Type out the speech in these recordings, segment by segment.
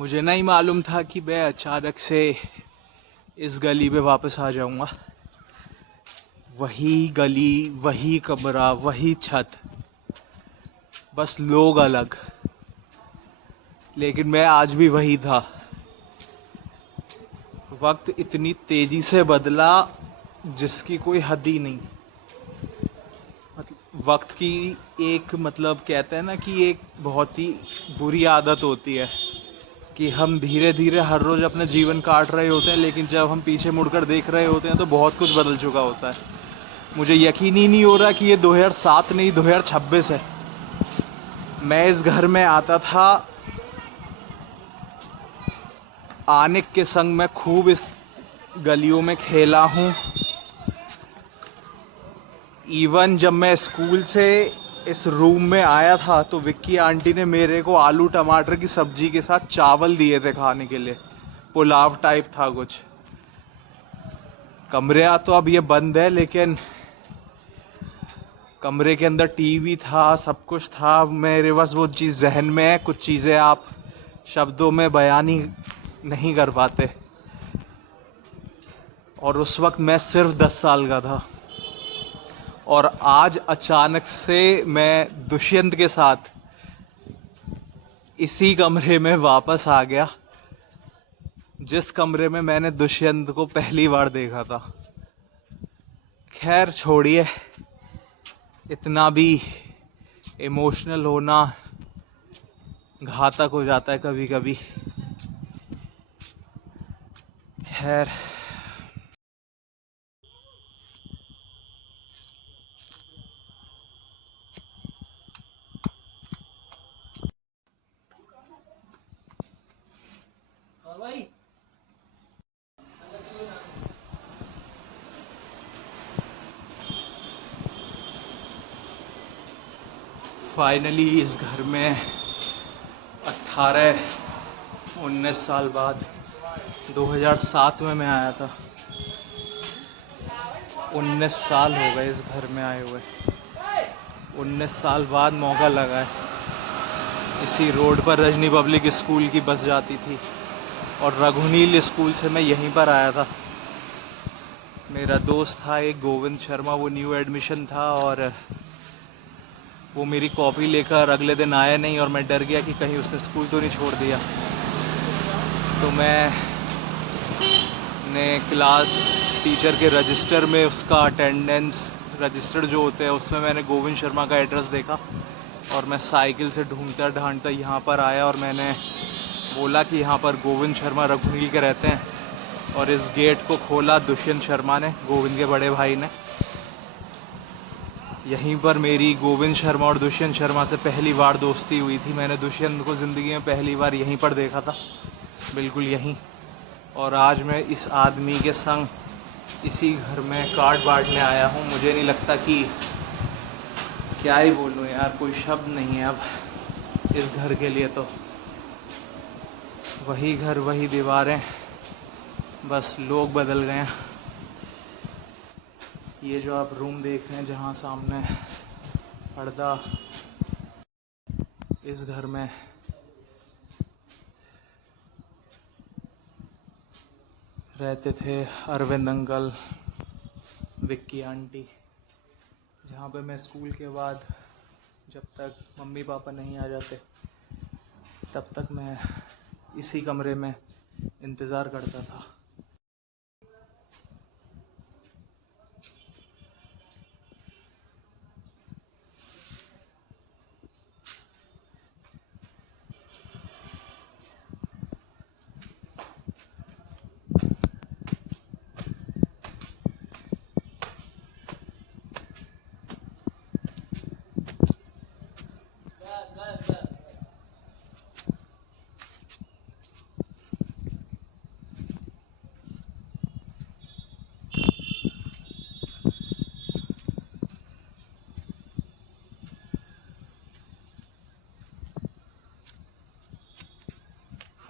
मुझे नहीं मालूम था कि मैं अचानक से इस गली में वापस आ जाऊंगा। वही गली, वही कमरा, वही छत, बस लोग अलग, लेकिन मैं आज भी वही था। वक्त इतनी तेजी से बदला जिसकी कोई हद ही नहीं। मतलब वक्त की एक, मतलब कहते हैं ना कि एक बहुत ही बुरी आदत होती है कि हम धीरे धीरे हर रोज़ अपना जीवन काट रहे होते हैं, लेकिन जब हम पीछे मुड़कर देख रहे होते हैं तो बहुत कुछ बदल चुका होता है। मुझे यकीन ही नहीं हो रहा कि ये 2007 नहीं 2026 है। मैं इस घर में आता था, आने के संग मैं खूब इस गलियों में खेला हूँ। इवन जब मैं स्कूल से इस रूम में आया था तो विक्की आंटी ने मेरे को आलू टमाटर की सब्जी के साथ चावल दिए थे खाने के लिए। पुलाव टाइप था कुछ। कमरा तो अब ये बंद है, लेकिन कमरे के अंदर टीवी था, सब कुछ था। मेरे बस वो चीज़ जहन में है, कुछ चीज़ें आप शब्दों में बयान ही नहीं कर पाते। और उस वक्त मैं सिर्फ 10 साल का था, और आज अचानक से मैं दुष्यंत के साथ इसी कमरे में वापस आ गया, जिस कमरे में मैंने दुष्यंत को पहली बार देखा था। खैर छोड़िए, इतना भी इमोशनल होना घातक हो जाता है कभी कभी। खैर, फाइनली इस घर में 18-19 साल बाद, 2007 में मैं आया था। 19 साल हो गए इस घर में आए हुए। 19 साल बाद मौका लगा है। इसी रोड पर रजनी पब्लिक स्कूल की बस जाती थी, और रघुनील स्कूल से मैं यहीं पर आया था। मेरा दोस्त था एक गोविंद शर्मा, वो न्यू एडमिशन था, और वो मेरी कॉपी लेकर अगले दिन आया नहीं, और मैं डर गया कि कहीं उसने स्कूल तो नहीं छोड़ दिया। तो मैं ने क्लास टीचर के रजिस्टर में उसका अटेंडेंस रजिस्टर जो होते हैं उसमें मैंने गोविंद शर्मा का एड्रेस देखा, और मैं साइकिल से ढूंढता ढांढता यहाँ पर आया, और मैंने बोला कि यहाँ पर गोविंद शर्मा रघुनील के रहते हैं। और इस गेट को खोला दुष्यंत शर्मा ने, गोविंद के बड़े भाई ने। यहीं पर मेरी गोविंद शर्मा और दुष्यंत शर्मा से पहली बार दोस्ती हुई थी। मैंने दुष्यंत को ज़िंदगी में पहली बार यहीं पर देखा था, बिल्कुल यहीं। और आज मैं इस आदमी के संग इसी घर में कार्ड बांटने आया हूँ। मुझे नहीं लगता कि, क्या ही बोलूँ यार, कोई शब्द नहीं है अब इस घर के लिए। तो वही घर, वही दीवारें, बस लोग बदल गए हैं। ये जो आप रूम देख रहे हैं जहाँ सामने पर्दा, इस घर में रहते थे अरविंद अंकल, विक्की आंटी। जहाँ पे मैं स्कूल के बाद, जब तक मम्मी पापा नहीं आ जाते, तब तक मैं इसी कमरे में इंतज़ार करता था।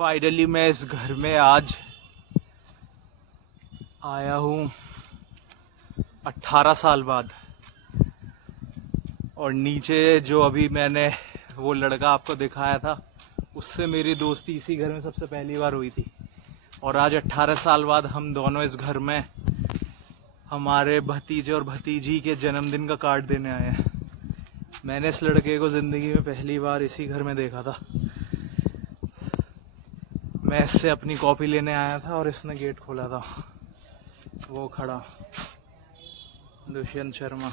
फाइनली मैं इस घर में आज आया हूँ 18 साल बाद। और नीचे जो अभी मैंने वो लड़का आपको दिखाया था, उससे मेरी दोस्ती इसी घर में सबसे पहली बार हुई थी। और आज 18 साल बाद हम दोनों इस घर में हमारे भतीजे और भतीजी के जन्मदिन का कार्ड देने आए हैं। मैंने इस लड़के को ज़िंदगी में पहली बार इसी घर में देखा था। मैं इससे अपनी कॉपी लेने आया था और इसने गेट खोला था। वो खड़ा दुष्यंत शर्मा।